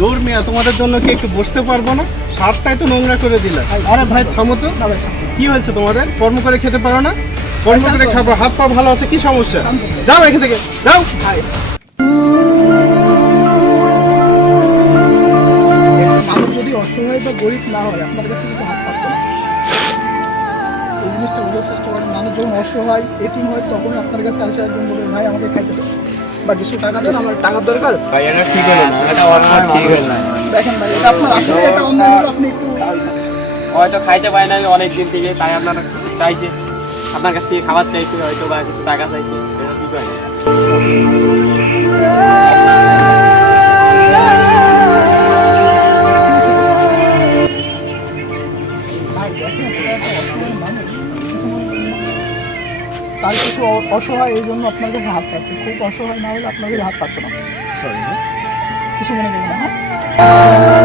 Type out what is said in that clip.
তোমাদের জন্য কি একটু বসতে পারব না? শার্টটাই তো নোংরা করে দিলে। আরে ভাই থামো তো। কি হয়েছে তোমাদের? কর্ম করে খেতে পারো না? কর্ম করে খাব। হাত পা ভালো আছে কি সমস্যা? যাও এখান থেকে। যাও। যদি অসহায় বা গরিব না হয় আপনার কাছে কিন্তু হাত পাততো না। এই জিনিসটা বোঝার চেষ্টা করেন মানুষ যখন অসহায় এতিম হয় তখন আপনার কাছে আসে একজন বলবে ভাই আমাকে খাইতে দেন বা কিছু টাকা দেন আমার টাকার দরকার। ভাই এটা ঠিক হলো না এটা অন্যায় ঠিক হলো না। দেখেন ভাই এটা আপনার আসলে এটা অন্যায় হলো আপনি একটু হয়তো খাইতে পারি না আমি অনেক দিন থেকে তাই আপনার চাইছে। আপনার কাছ থেকে খাবার চাইছি হয়তো বা কিছু টাকা চাইছি এটা ঠিক হয় না। তার কিছু অসহায় এই জন্য আপনার কাছে হাত পাচ্ছে। খুব অসহায় না হলে আপনার কাছে হাত পাচ্ছে না। কিছু মনে করবেন না হ্যাঁ?